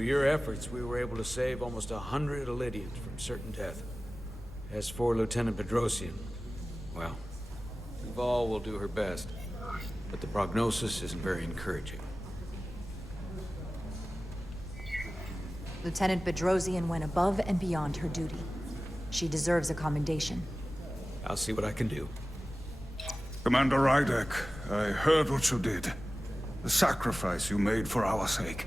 Through your efforts, we were able to save almost 100 Elydians from certain death. As for Lieutenant Bedrosian, well, Duval will do her best, but the prognosis isn't very encouraging. Lieutenant Bedrosian went above and beyond her duty. She deserves a commendation. I'll see what I can do. Commander Rydek, I heard what you did. The sacrifice you made for our sake.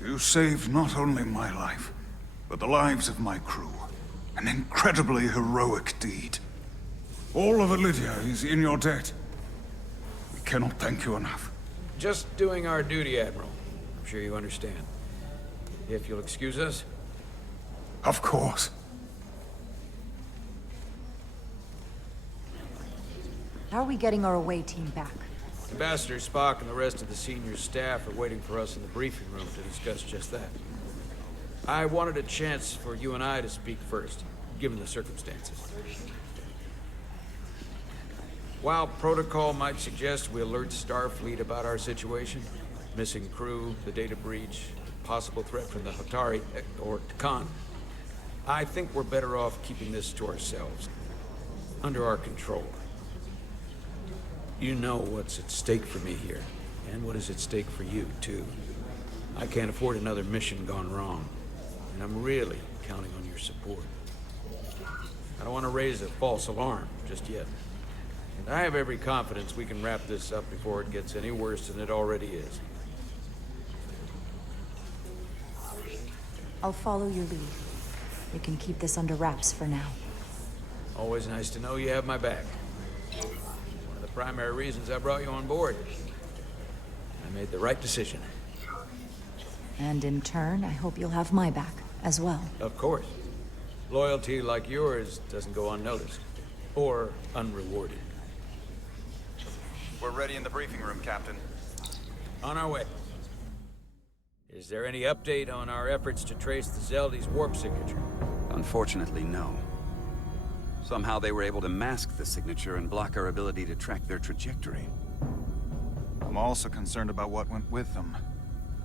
You saved not only my life, but the lives of my crew. An incredibly heroic deed. All of Elydia is in your debt. We cannot thank you enough. Just doing our duty, Admiral. I'm sure you understand. If you'll excuse us. Of course. How are we getting our away team back? Ambassador Spock and the rest of the senior staff are waiting for us in the briefing room to discuss just that. I wanted a chance for you and I to speak first, given the circumstances. While protocol might suggest we alert Starfleet about our situation, missing crew, the data breach, possible threat from the Hotari, or Takan, I think we're better off keeping this to ourselves, under our control. You know what's at stake for me here, and what is at stake for you, too. I can't afford another mission gone wrong, and I'm really counting on your support. I don't want to raise a false alarm just yet. And I have every confidence we can wrap this up before it gets any worse than it already is. I'll follow your lead. We can keep this under wraps for now. Always nice to know you have my back. One of the primary reasons I brought you on board. I made the right decision. And in turn, I hope you'll have my back as well. Of course. Loyalty like yours doesn't go unnoticed. Or unrewarded. We're ready in the briefing room, Captain. On our way. Is there any update on our efforts to trace the Zeldy's warp signature? Unfortunately, no. Somehow they were able to mask the signature and block our ability to track their trajectory. I'm also concerned about what went with them.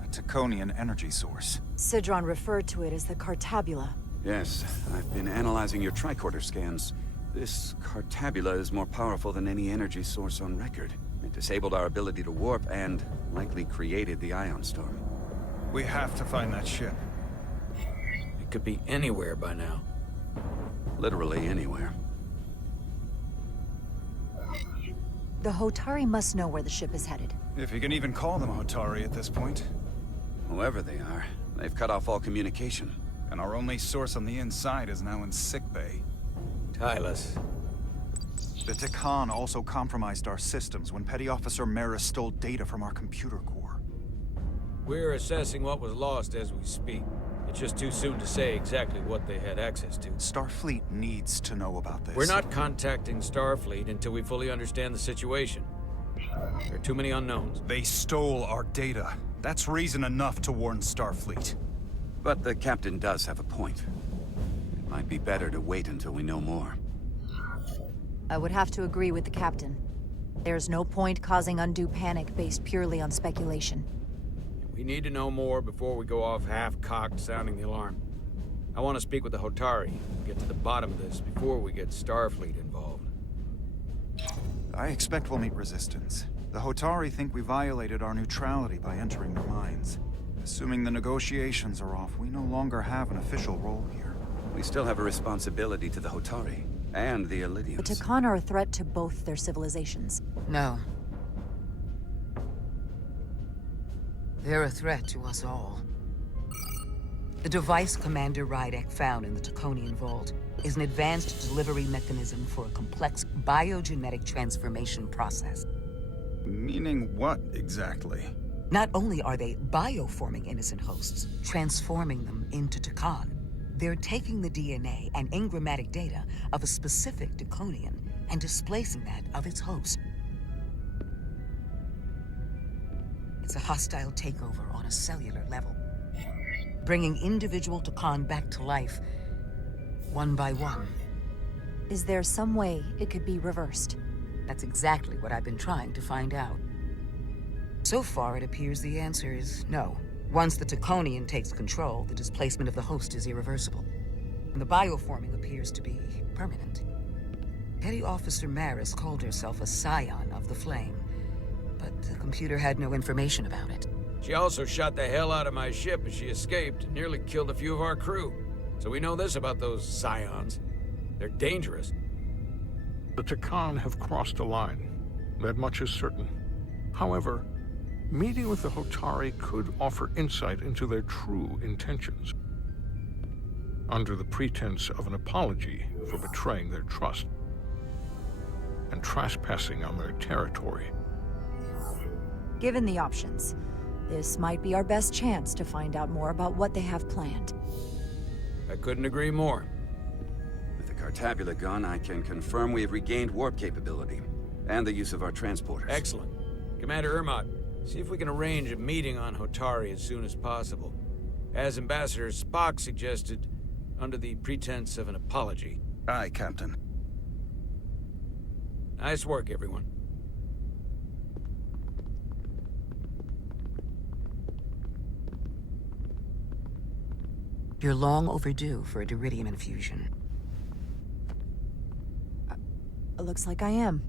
A Taconian energy source. Sidron referred to it as the Cartabula. Yes, I've been analyzing your tricorder scans. This Cartabula is more powerful than any energy source on record. It disabled our ability to warp and likely created the ion storm. We have to find that ship. It could be anywhere by now. Literally anywhere. The Hotari must know where the ship is headed. If you can even call them Hotari at this point. Whoever they are, they've cut off all communication. And our only source on the inside is now in sickbay. Tylus. The Takan also compromised our systems when Petty Officer Mera stole data from our computer core. We're assessing what was lost as we speak. It's just too soon to say exactly what they had access to. Starfleet needs to know about this. We're not contacting Starfleet until we fully understand the situation. There are too many unknowns. They stole our data. That's reason enough to warn Starfleet. But the captain does have a point. It might be better to wait until we know more. I would have to agree with the captain. There's no point causing undue panic based purely on speculation. We need to know more before we go off half-cocked sounding the alarm. I want to speak with the Hotari, get to the bottom of this before we get Starfleet involved. I expect we'll meet resistance. The Hotari think we violated our neutrality by entering their minds. Assuming the negotiations are off, we no longer have an official role here. We still have a responsibility to the Hotari and the The Elydians. Takan are a threat to both their civilizations. No. They're a threat to us all. The device Commander Rydek found in the Taconian Vault is an advanced delivery mechanism for a complex biogenetic transformation process. Meaning what, exactly? Not only are they bioforming innocent hosts, transforming them into Takan, they're taking the DNA and engrammatic data of a specific Taconian and displacing that of its host. It's a hostile takeover on a cellular level, bringing individual Takan back to life, one by one. Is there some way it could be reversed? That's exactly what I've been trying to find out. So far, it appears the answer is no. Once the Taconian takes control, the displacement of the host is irreversible. And the bioforming appears to be permanent. Petty Officer Maris called herself a scion of the flame, but the computer had no information about it. She also shot the hell out of my ship as she escaped and nearly killed a few of our crew. So we know this about those scions. They're dangerous. The Takan have crossed a line. That much is certain. However, meeting with the Hotari could offer insight into their true intentions. Under the pretense of an apology for betraying their trust and trespassing on their territory. Given the options, this might be our best chance to find out more about what they have planned. I couldn't agree more. With the Cartabula gone, I can confirm we have regained warp capability, and the use of our transporters. Excellent. Commander Ermot, see if we can arrange a meeting on Hotari as soon as possible. As Ambassador Spock suggested, under the pretense of an apology. Aye, Captain. Nice work, everyone. You're long overdue for a Duridium infusion. It looks like I am.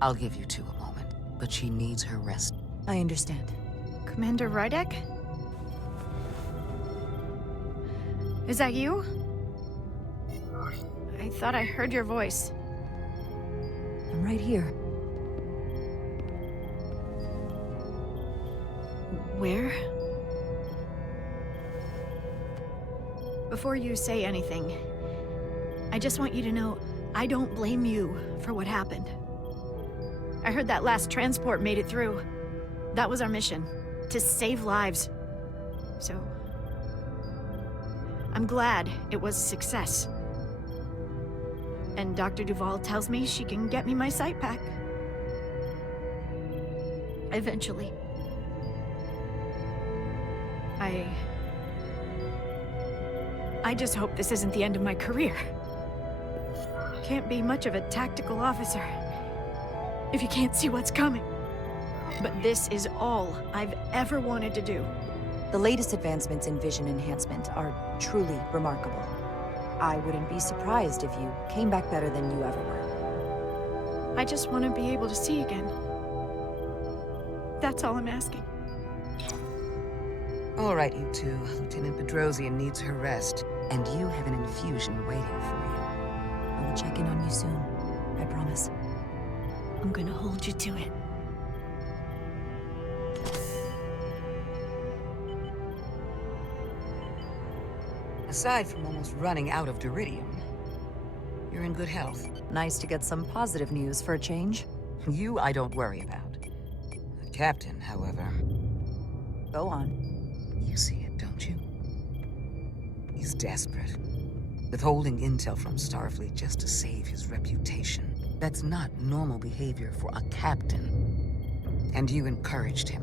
I'll give you two a moment, but she needs her rest. I understand. Commander Rydek? Is that you? I thought I heard your voice. I'm right here. Where? Before you say anything, I just want you to know I don't blame you for what happened. I heard that last transport made it through. That was our mission, to save lives. So, I'm glad it was a success. And Dr. Duval tells me she can get me my sight pack. Eventually. I just hope this isn't the end of my career. Can't be much of a tactical officer if you can't see what's coming. But this is all I've ever wanted to do. The latest advancements in vision enhancement are truly remarkable. I wouldn't be surprised if you came back better than you ever were. I just want to be able to see again. That's all I'm asking. All right, you two. Lieutenant Bedrosian needs her rest, and you have an infusion waiting for you. I will check in on you soon. I promise. I'm gonna hold you to it. Aside from almost running out of Duridium, you're in good health. Nice to get some positive news for a change. You, I don't worry about. The captain, however, Go on. you see it, don't you? He's desperate. Withholding intel from Starfleet just to save his reputation. That's not normal behavior for a captain. And you encouraged him.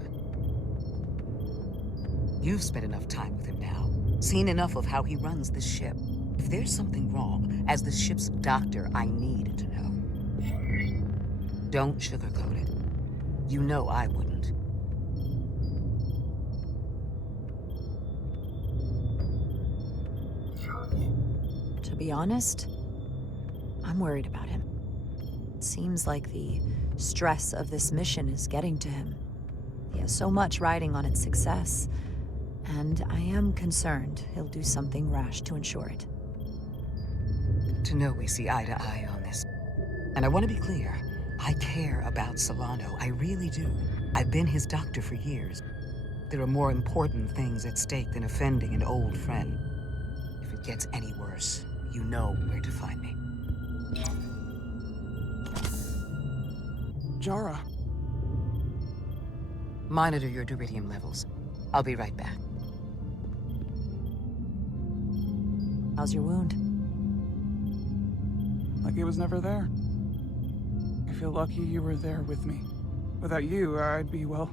You've spent enough time with him now, seen enough of how he runs this ship. If there's something wrong, as the ship's doctor, I need to know. Don't sugarcoat it. You know I wouldn't. To be honest, I'm worried about him. Seems like the stress of this mission is getting to him. He has so much riding on its success, and I am concerned he'll do something rash to ensure it. To know we see eye to eye on this. And I want to be clear. I care about Solano. I really do. I've been his doctor for years. There are more important things at stake than offending an old friend. If it gets any worse, you know where to find me. Jara. Monitor your Duridium levels. I'll be right back. How's your wound? like it was never there. I feel lucky you were there with me. Without you, I'd be, well...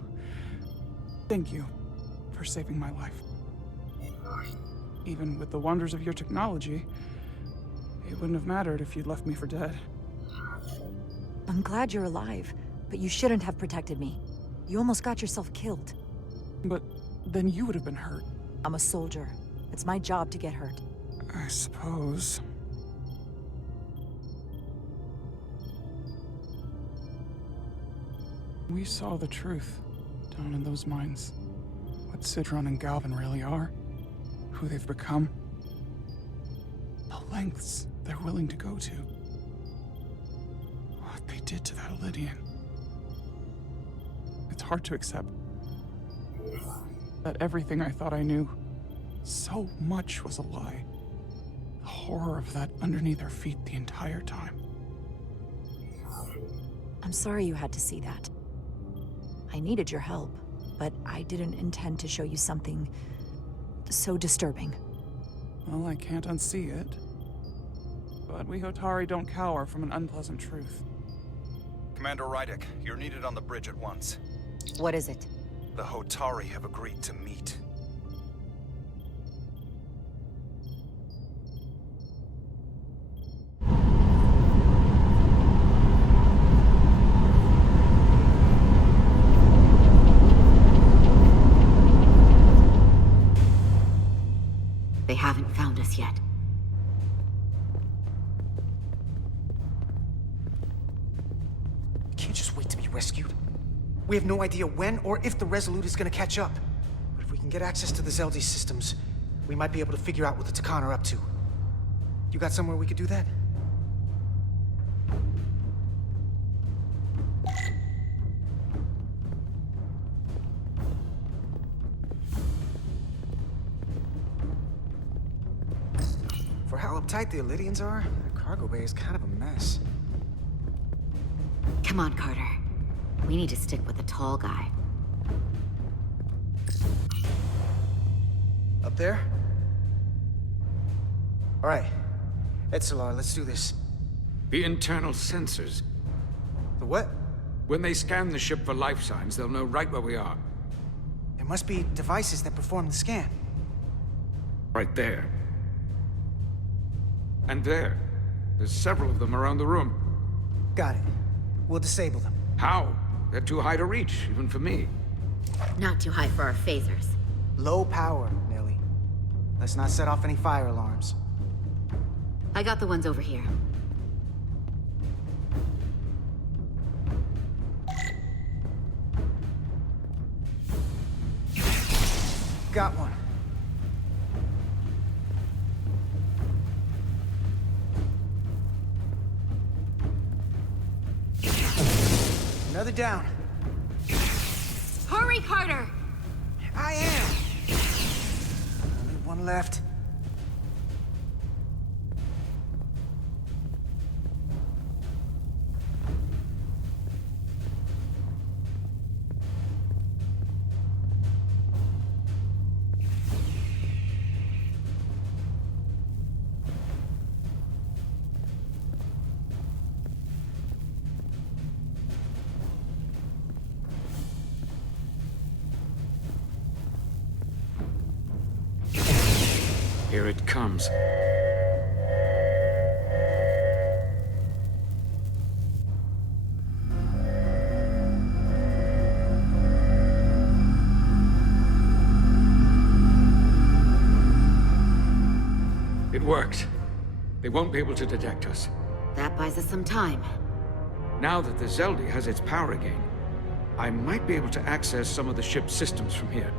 Thank you for saving my life. Even with the wonders of your technology, it wouldn't have mattered if you'd left me for dead. I'm glad you're alive, but you shouldn't have protected me. You almost got yourself killed. But then you would have been hurt. I'm a soldier. It's my job to get hurt. I suppose. We saw the truth down in those mines. What Sidron and Galvin really are. Who they've become. The lengths they're willing to go to. What they did to that Lydian. It's hard to accept that everything I thought I knew, so much was a lie. The horror of that underneath our feet the entire time. I'm sorry you had to see that. I needed your help, but I didn't intend to show you something so disturbing. Well, I can't unsee it. But we Hotari don't cower from an unpleasant truth. Commander Rydek, you're needed on the bridge at once. What is it? The Hotari have agreed to meet. They haven't found us yet. We can't just wait to be rescued. We have no idea when or if the Resolute is gonna catch up. But if we can get access to the Zeldi systems, we might be able to figure out what the Takan are up to. You got somewhere we could do that? For how uptight the Lydians are, that cargo bay is kind of a mess. Come on, Carter. We need to stick with the tall guy. Up there? All right. Etzelar, let's do this. The internal sensors. The what? When they scan the ship for life signs, they'll know right where we are. There must be devices that perform the scan. Right there. And there. There's several of them around the room. Got it. We'll disable them. How? They're too high to reach, even for me. Not too high for our phasers. Low power, Nelly. Let's not set off any fire alarms. I got the ones over here. Got one. Another down. Hurry, Carter! I am! Only one left. Here it comes. It worked. They won't be able to detect us. That buys us some time. Now that the Zeldi has its power again, I might be able to access some of the ship's systems from here.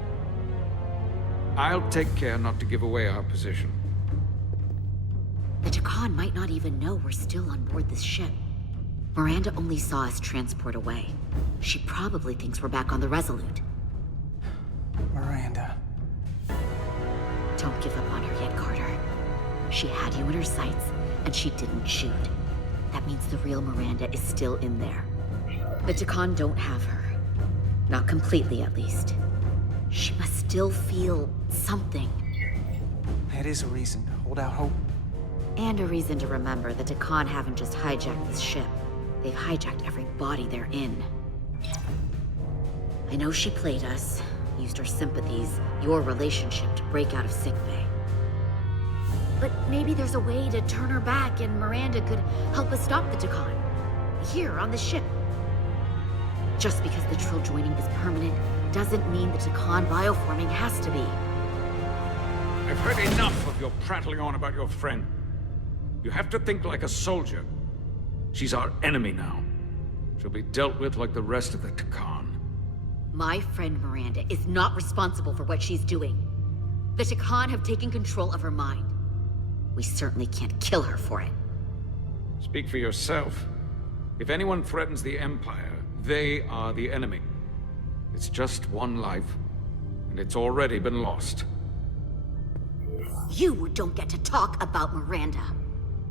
I'll take care not to give away our position. The Takan might not even know we're still on board this ship. Miranda only saw us transport away. She probably thinks we're back on the Resolute. Miranda. Don't give up on her yet, Carter. She had you in her sights, and she didn't shoot. That means the real Miranda is still in there. The Takan don't have her. Not completely, at least. She must still feel something. That is a reason to hold out hope. And a reason to remember that Takan haven't just hijacked this ship. They've hijacked every body they're in. I know she played us, used our sympathies, your relationship to break out of sickbay. But maybe there's a way to turn her back and Miranda could help us stop the Takan. Here, on the ship. Just because the Trill joining is permanent doesn't mean the Takan bioforming has to be. I've heard enough of your prattling on about your friend. You have to think like a soldier. She's our enemy now. She'll be dealt with like the rest of the Takan. My friend Miranda is not responsible for what she's doing. The Takan have taken control of her mind. We certainly can't kill her for it. Speak for yourself. If anyone threatens the Empire, they are the enemy. It's just one life, and it's already been lost. You don't get to talk about Miranda.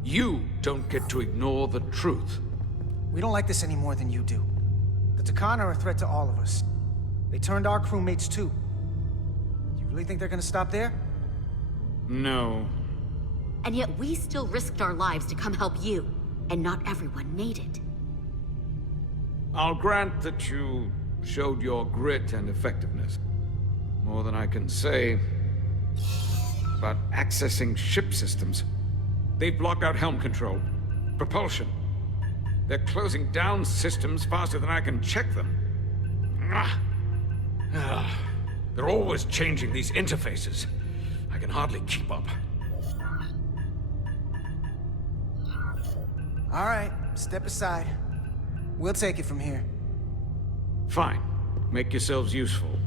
You don't get to ignore the truth. We don't like this any more than you do. The Takan are a threat to all of us. They turned our crewmates too. You really think they're gonna stop there? No. And yet we still risked our lives to come help you, and not everyone made it. I'll grant that you showed your grit and effectiveness. More than I can say about accessing ship systems. They've blocked out helm control, propulsion. They're closing down systems faster than I can check them. They're always changing these interfaces. I can hardly keep up. All right, step aside. We'll take it from here. Fine. Make yourselves useful.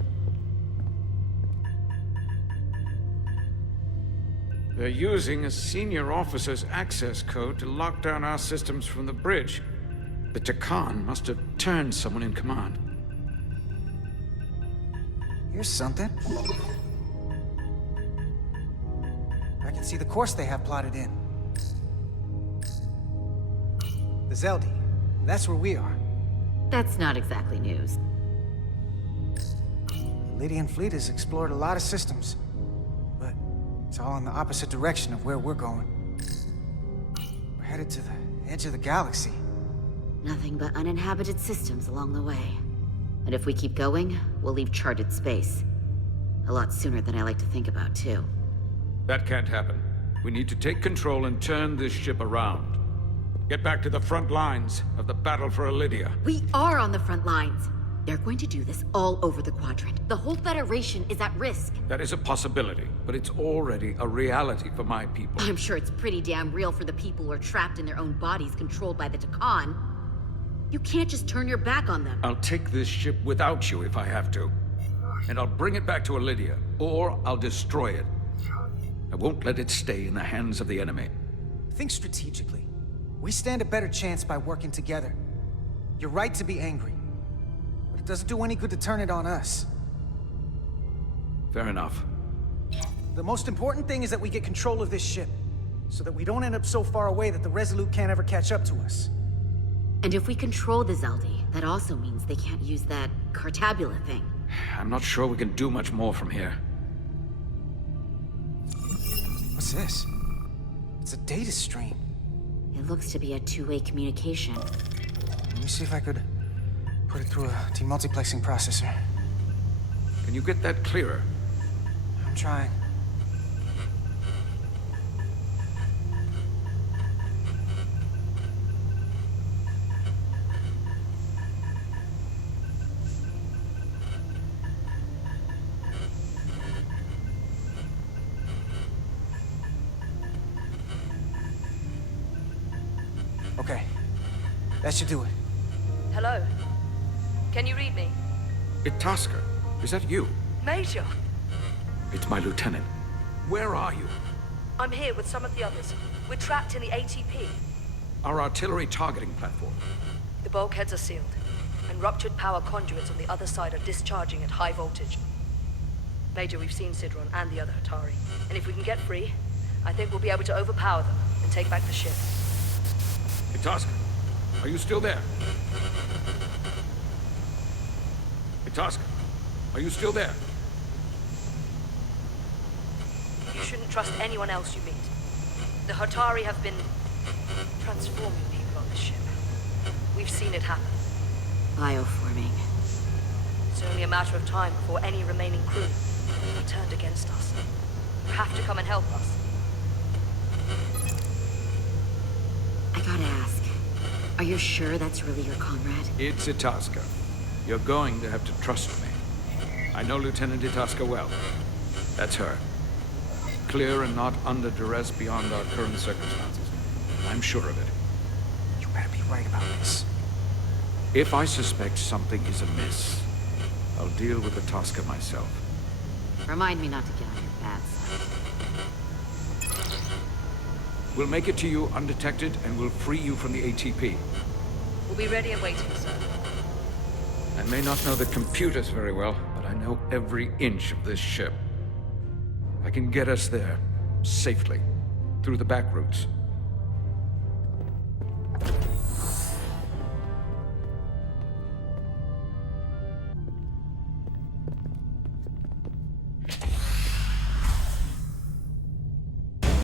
They're using a senior officer's access code to lock down our systems from the bridge. The Takan must have turned someone in command. Here's something. I can see the course they have plotted in. The Zeldi. That's where we are. That's not exactly news. The Lydian fleet has explored a lot of systems, but it's all in the opposite direction of where we're going. We're headed to the edge of the galaxy. Nothing but uninhabited systems along the way. And if we keep going, we'll leave charted space. A lot sooner than I like to think about, too. That can't happen. We need to take control and turn this ship around. Get back to the front lines of the battle for Elydia. We are on the front lines. They're going to do this all over the Quadrant. The whole Federation is at risk. That is a possibility, but it's already a reality for my people. I'm sure it's pretty damn real for the people who are trapped in their own bodies controlled by the Takan. You can't just turn your back on them. I'll take this ship without you if I have to. And I'll bring it back to Elydia, or I'll destroy it. I won't let it stay in the hands of the enemy. Think strategically. We stand a better chance by working together. You're right to be angry, but it doesn't do any good to turn it on us. Fair enough. The most important thing is that we get control of this ship, so that we don't end up so far away that the Resolute can't ever catch up to us. And if we control the Zeldi, that also means they can't use that Cartabula thing. I'm not sure we can do much more from here. What's this? It's a data stream. It looks to be a two-way communication. Let me see if I could put it through a demultiplexing processor. Can you get that clearer? I'm trying. Okay. That should do it. Hello? Can you read me? Itaska, is that you? Major! It's my lieutenant. Where are you? I'm here with some of the others. We're trapped in the ATP. Our artillery targeting platform. The bulkheads are sealed, and ruptured power conduits on the other side are discharging at high voltage. Major, we've seen Sidron and the other Hatari, and if we can get free, I think we'll be able to overpower them and take back the ship. Itaska, are you still there? Itaska, are you still there? You shouldn't trust anyone else you meet. The Hatari have been transforming people on this ship. We've seen it happen. Bioforming. It's only a matter of time before any remaining crew are turned against us. You have to come and help us. I gotta ask, are you sure that's really your comrade? It's Itasca. You're going to have to trust me. I know Lieutenant Itasca well. That's her. Clear and not under duress beyond our current circumstances. I'm sure of it. You better be right about this. If I suspect something is amiss, I'll deal with Itasca myself. Remind me not to get on your bad side. We'll make it to you undetected, and we'll free you from the ATP. We'll be ready and waiting, sir. I may not know the computers very well, but I know every inch of this ship. I can get us there, safely, through the back routes.